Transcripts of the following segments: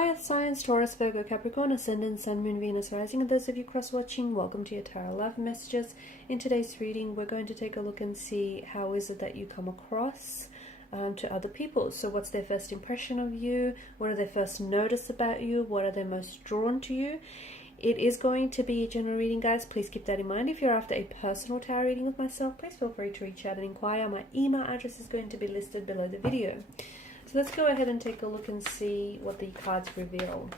Hi Earth Signs, Taurus, Virgo, Capricorn, Ascendant, Sun, Moon, Venus, Rising, and those of you cross-watching, welcome to your Tarot Love Messages. In today's reading, we're going to take a look and see how is it that you come across to other people. So what's their first impression of you? What do they first notice about you? What are they most drawn to you? It is going to be a general reading, guys. Please keep that in mind. If you're after a personal tarot reading with myself, please feel free to reach out and inquire. My email address is going to be listed below the video. So let's go ahead and take a look and see what the cards reveal.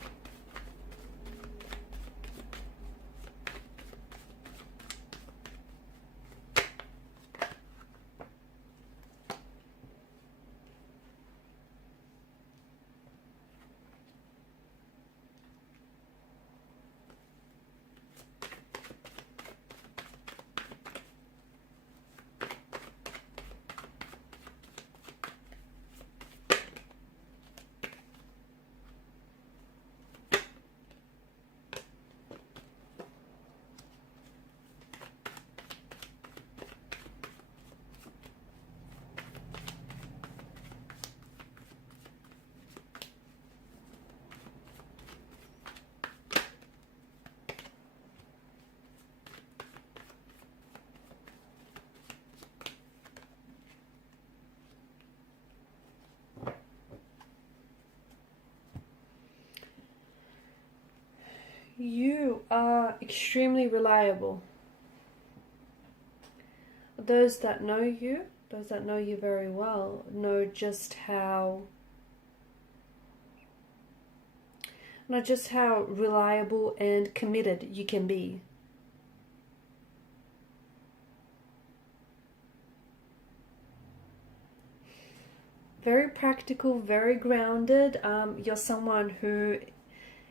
You are extremely reliable. Those that know you very well, know just how reliable and committed you can be. Very practical, very grounded. You're someone who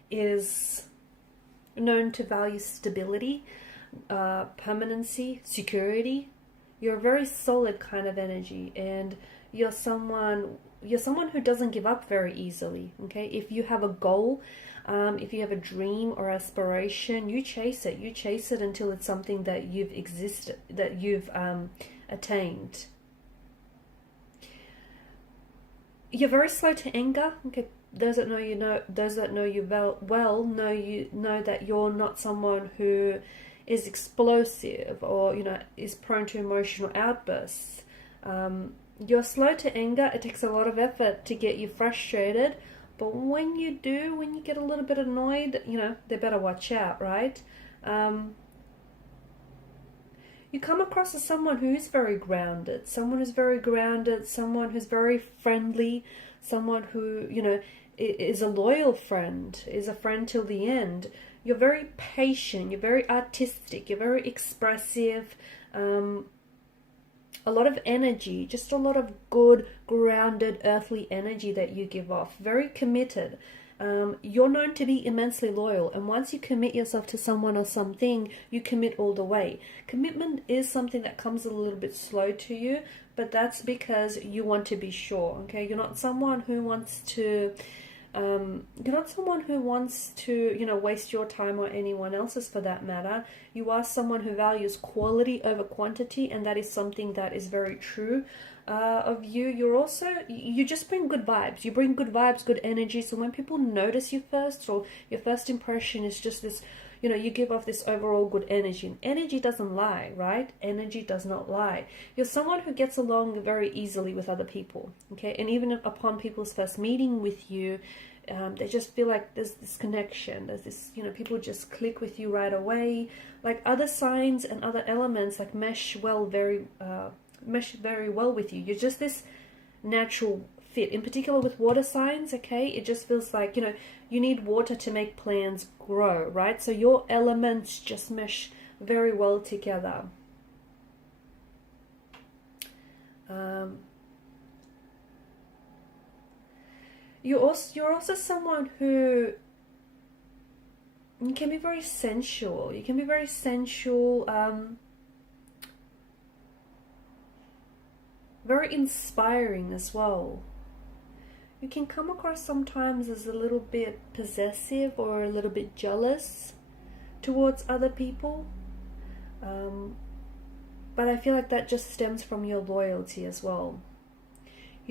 is known to value stability, permanency, security. You're a very solid kind of energy, and you're someone who doesn't give up very easily. Okay, if you have a goal, if you have a dream or aspiration, you chase it. You chase it until it's something that you've attained. You're very slow to anger. Okay. Those that know you know that you're not someone who is explosive or is prone to emotional outbursts. You're slow to anger. It takes a lot of effort to get you frustrated, but when you get a little bit annoyed, they better watch out, right? You come across as someone who is very grounded, someone who's very friendly, someone who is a loyal friend, is a friend till the end. You're very patient, you're very artistic, you're very expressive, a lot of energy, just a lot of good, grounded, earthly energy that you give off. Very committed. You're known to be immensely loyal, and once you commit yourself to someone or something, you commit all the way. Commitment is something that comes a little bit slow to you, but that's because you want to be sure. Okay, you're not someone who wants to waste your time or anyone else's for that matter. You are someone who values quality over quantity, and that is something that is very true of you. You just bring good vibes. You bring good vibes, good energy. So when people notice you first, or your first impression is just this, you give off this overall good energy. And energy doesn't lie, right? Energy does not lie. You're someone who gets along very easily with other people, okay? And even upon people's first meeting with you, they just feel like there's this connection. There's this, people just click with you right away. Like other signs and other elements like mesh very well with you. You're just this natural fit. In particular with water signs, okay, it just feels like you need water to make plants grow, right? So your elements just mesh very well together. You're also someone who can be very sensual. You can be very sensual, very inspiring as well. You can come across sometimes as a little bit possessive or a little bit jealous towards other people. But I feel like that just stems from your loyalty as well.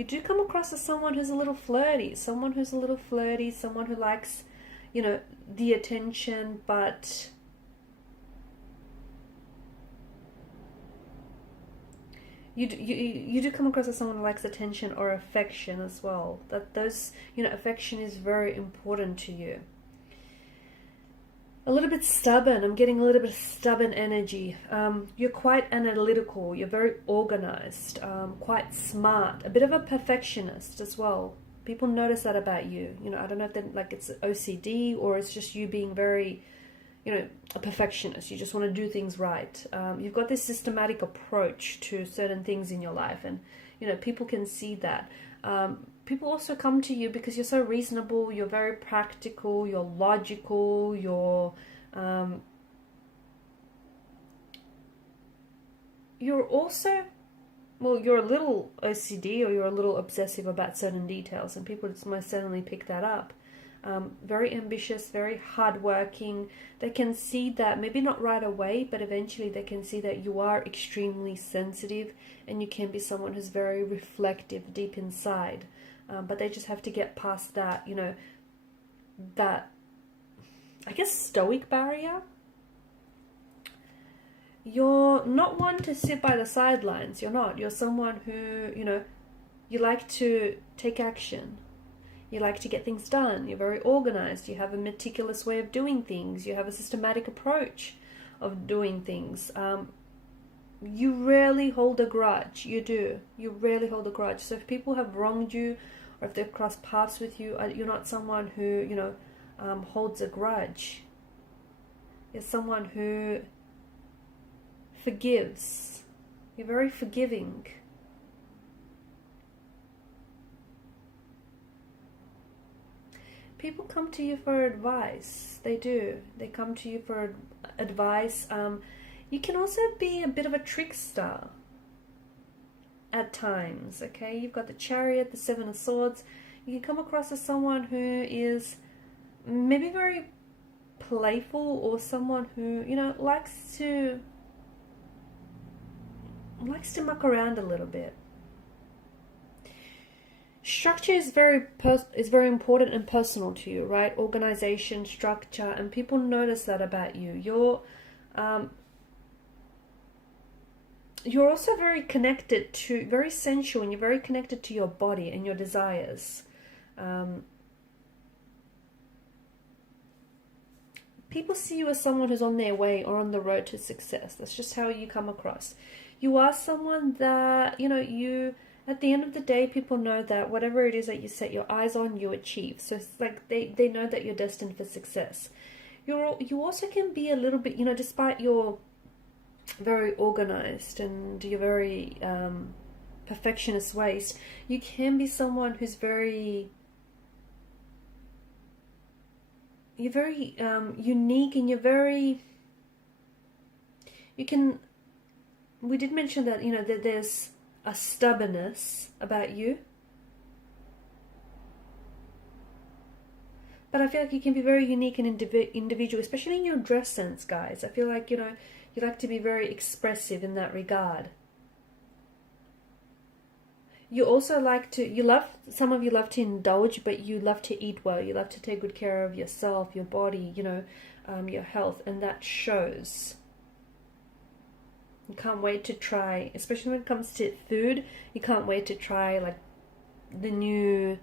you do come across as someone who's a little flirty, someone who likes, you know, the attention, but you do come across as someone who likes attention or affection as well. That those, you know, affection is very important to you. A little bit stubborn. I'm getting a little bit of stubborn energy. You're quite analytical. You're very organized. Quite smart. A bit of a perfectionist as well. People notice that about you. You know, I don't know if that, like, it's OCD or it's just you being very, you know, a perfectionist. You just want to do things right. You've got this systematic approach to certain things in your life, and, you know, people can see that. People also come to you because you're so reasonable, you're very practical, you're logical, you're also, well, you're a little OCD or you're a little obsessive about certain details, and people just most certainly pick that up. Very ambitious, very hardworking. They can see that, maybe not right away, but eventually they can see that you are extremely sensitive, and you can be someone who's very reflective deep inside. But they just have to get past that, you know, that, I guess, stoic barrier. You're not one to sit by the sidelines. You're not. You're someone who, you know, you like to take action. You like to get things done. You're very organized. You have a meticulous way of doing things. You have a systematic approach of doing things. You rarely hold a grudge. You do. You rarely hold a grudge. So if people have wronged you, or if they've crossed paths with you, you're not someone who, you know, holds a grudge. You're someone who forgives. You're very forgiving. People come to you for advice. They do. They come to you for advice. You can also be a bit of a trickster at times, okay? You've got the Chariot, the Seven of Swords. You can come across as someone who is maybe very playful, or someone who, you know, likes to muck around a little bit. Structure is very important and personal to you, right? Organization, structure, and people notice that about you. You're also very connected to, very sensual, and you're very connected to your body and your desires. People see you as someone who's on their way or on the road to success. That's just how you come across. You are someone that, you know, you, at the end of the day, people know that whatever it is that you set your eyes on, you achieve. So it's like they know that you're destined for success. You also can be a little bit, you know, despite your very organized and your very perfectionist ways, you can be someone who's you're very unique, and we did mention that, you know, that there's a stubbornness about you, but I feel like you can be very unique and individual, especially in your dress sense, guys. I feel like, you know, you like to be very expressive in that regard. You also like to, some of you love to indulge, but you love to eat well. You love to take good care of yourself, your body, you know, your health, and that shows. You can't wait to try, especially when it comes to food, you can't wait to try, like, the new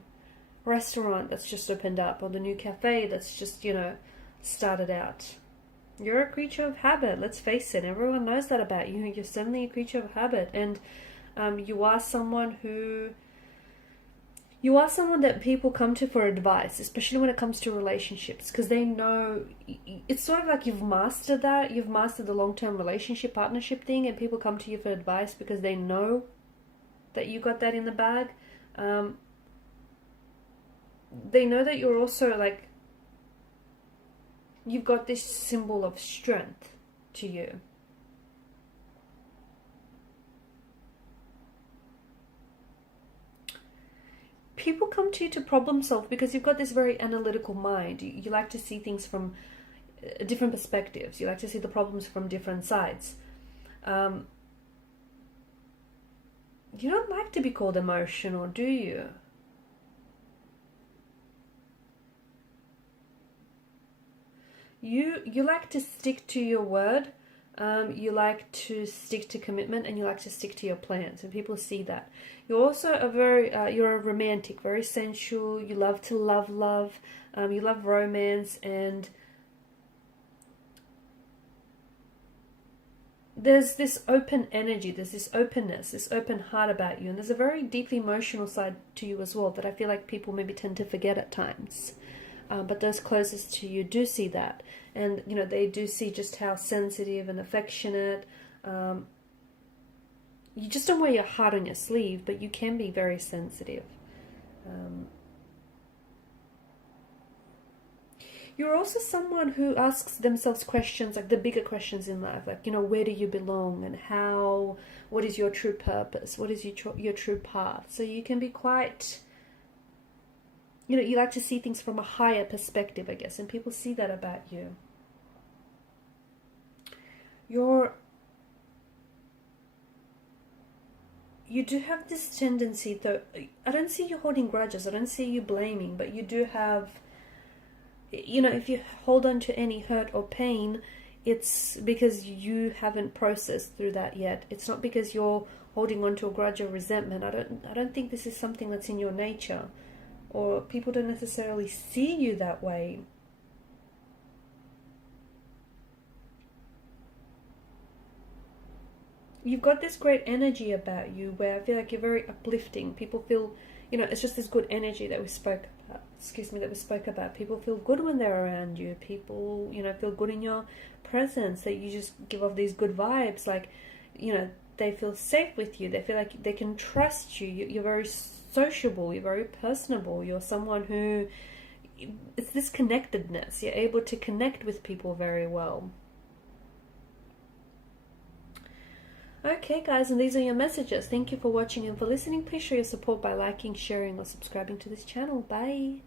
restaurant that's just opened up, or the new cafe that's just, you know, started out. You're a creature of habit, let's face it. Everyone knows that about you. You're certainly a creature of habit, and you are someone that people come to for advice, especially when it comes to relationships, because they know, it's sort of like you've mastered that. You've mastered the long-term relationship, partnership thing, and people come to you for advice because they know that you got that in the bag. They know that you're also, like, you've got this symbol of strength to you. People come to you to problem solve because you've got this very analytical mind. You like to see things from different perspectives. You like to see the problems from different sides. You don't like to be called emotional, do you? You like to stick to your word. You like to stick to commitment, and you like to stick to your plans, and people see that. You're also a very you're a romantic, very sensual. You love to love. You love romance, and there's this open energy, there's this openness, this open heart about you, and there's a very deeply emotional side to you as well that I feel like people maybe tend to forget at times. But those closest to you do see that, and you know, they do see just how sensitive and affectionate. You just don't wear your heart on your sleeve, but you can be very sensitive. You're also someone who asks themselves questions, like the bigger questions in life, like, you know, where do you belong, and how, what is your true purpose, what is your true path. So you can be quite, you know, you like to see things from a higher perspective, I guess, and people see that about you. You do have this tendency, though, I don't see you holding grudges, I don't see you blaming, but you do have, you know, if you hold on to any hurt or pain, it's because you haven't processed through that yet. It's not because you're holding on to a grudge or resentment. I don't think this is something that's in your nature, or people don't necessarily see you that way. You've got this great energy about you where I feel like you're very uplifting. People feel, you know, it's just this good energy that we spoke about. That we spoke about. People feel good when they're around you. People, you know, feel good in your presence. That you just give off these good vibes. Like, you know, they feel safe with you. They feel like they can trust you. You're very sociable. You're very personable. You're someone who, it's this connectedness. You're able to connect with people very well. Okay guys, and these are your messages. Thank you for watching and for listening. Please show your support by liking, sharing or subscribing to this channel. Bye.